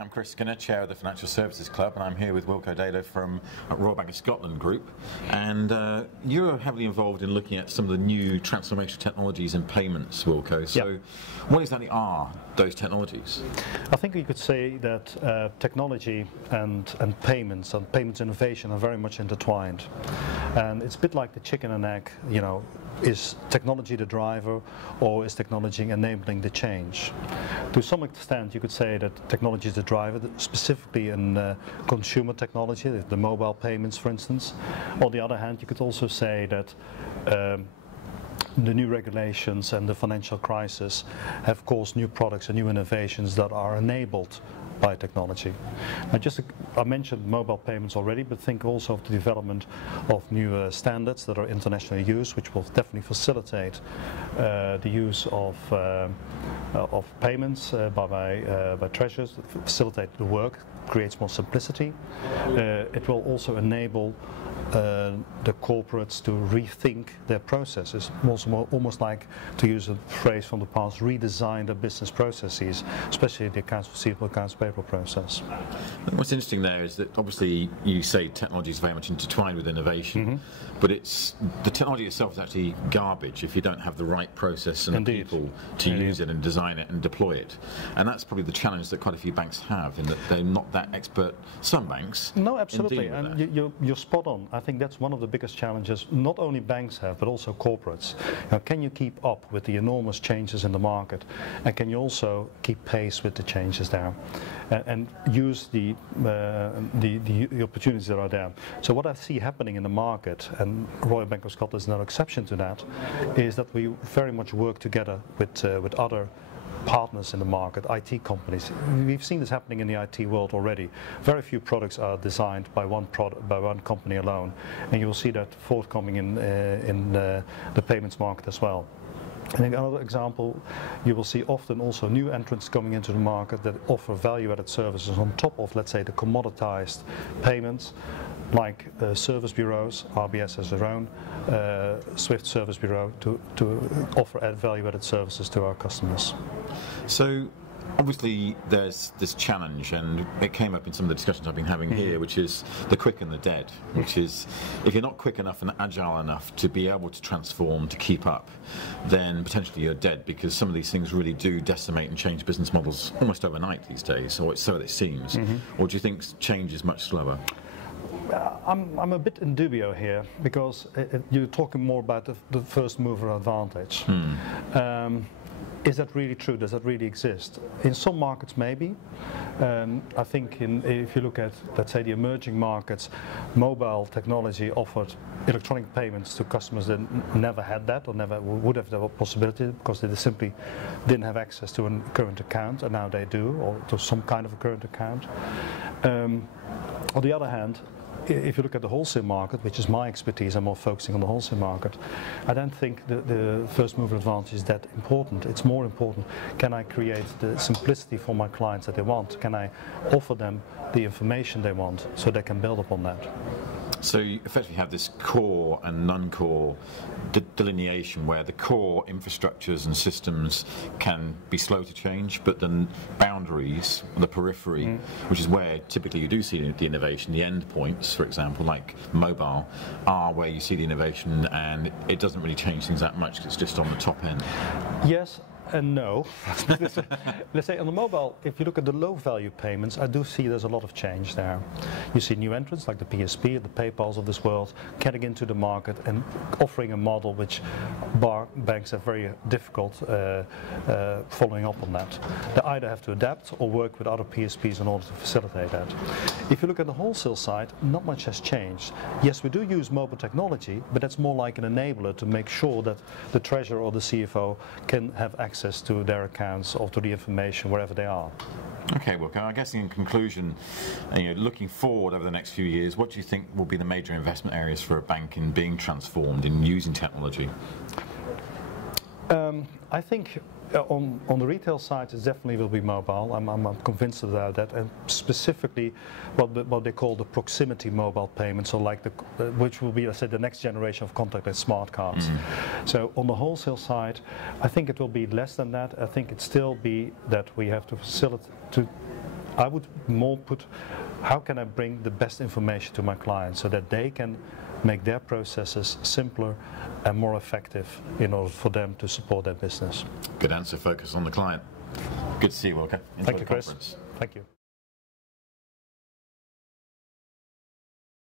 I'm Chris Skinner, Chair of the Financial Services Club, and I'm here with Wilco Dado from Royal Bank of Scotland Group. And you're heavily involved in looking at some of the new transformational technologies in payments, Wilco. So what exactly are those technologies? I think you could say that technology and payments innovation are very much intertwined. And it's a bit like the chicken and egg, you know, is technology the driver or is technology enabling the change? To some extent you could say that technology is the driver, specifically in consumer technology, the mobile payments for instance. On the other hand, you could also say that the new regulations and the financial crisis have caused new products and new innovations that are enabled by technology. I mentioned mobile payments already, but think also of the development of new standards that are internationally used, which will definitely facilitate the use of payments by treasurers, facilitate the work, creates more simplicity. It will also enable the corporates to rethink their processes, almost like, to use a phrase from the past, redesign their business processes, especially the accounts receivable, accounts payable process. What's interesting there is that obviously you say technology is very much intertwined with innovation, but the technology itself is actually garbage if you don't have the right process and the people to use it and design it and deploy it. And that's probably the challenge that quite a few banks have, in that they're not that expert, some banks. No, absolutely, and you're spot on. I think that's one of the biggest challenges not only banks have, but also corporates. Now, can you keep up with the enormous changes in the market, and can you also keep pace with the changes there, and use the opportunities that are there? So what I see happening in the market, and Royal Bank of Scotland is no exception to that, is that we very much work together with other partners in the market, IT companies. We've seen this happening in the IT world already. Very few products are designed by one company alone, and you will see that forthcoming in the payments market as well. And another example, you will see often also new entrants coming into the market that offer value-added services on top of, let's say, the commoditized payments, like service bureaus. RBS has their own Swift service bureau to offer value-added services to our customers. So obviously there's this challenge, and it came up in some of the discussions I've been having here, which is the quick and the dead, which is if you're not quick enough and agile enough to be able to transform, to keep up, then potentially you're dead, because some of these things really do decimate and change business models almost overnight these days, or so it seems. Or do you think change is much slower? I'm a bit in dubio here, because you're talking more about the first mover advantage. Is that really true? Does that really exist? In some markets, maybe. I think if you look at, let's say, the emerging markets, mobile technology offered electronic payments to customers that never had that, or never would have the possibility, because they simply didn't have access to a current account, and now they do, or to some kind of a current account. On the other hand, if you look at the wholesale market, which is my expertise, I'm more focusing on the wholesale market, I don't think the first mover advantage is that important. It's more important, can I create the simplicity for my clients that they want? Can I offer them the information they want so they can build upon that? So you effectively have this core and non-core delineation, where the core infrastructures and systems can be slow to change, but the boundaries, the periphery, which is where typically you do see the innovation, the end points, for example, like mobile, are where you see the innovation, and it doesn't really change things that much, 'cause it's just on the top end. Yes and no. Let's say on the mobile, if you look at the low value payments, I do see there's a lot of change there. You see new entrants like the PSP, the PayPals of this world, getting into the market and offering a model which banks have very difficult following up on that. They either have to adapt or work with other PSPs in order to facilitate that. If you look at the wholesale side, not much has changed. Yes, we do use mobile technology, but that's more like an enabler to make sure that the treasurer or the CFO can have access to their accounts or to the information wherever they are. Okay, well, I guess in conclusion, looking forward over the next few years, what do you think will be the major investment areas for a bank in being transformed, in using technology? I think on the retail side, it definitely will be mobile. I'm convinced about that, and specifically what they call the proximity mobile payments, or like which will be, I said, the next generation of contactless smart cards. So on the wholesale side, I think it will be less than that. I think it still be that we have to facilitate I would more put, how can I bring the best information to my clients so that they can make their processes simpler and more effective in order for them to support their business. Good answer, focus on the client. Good to see you, Wilco. Thank you, Chris. Thank you.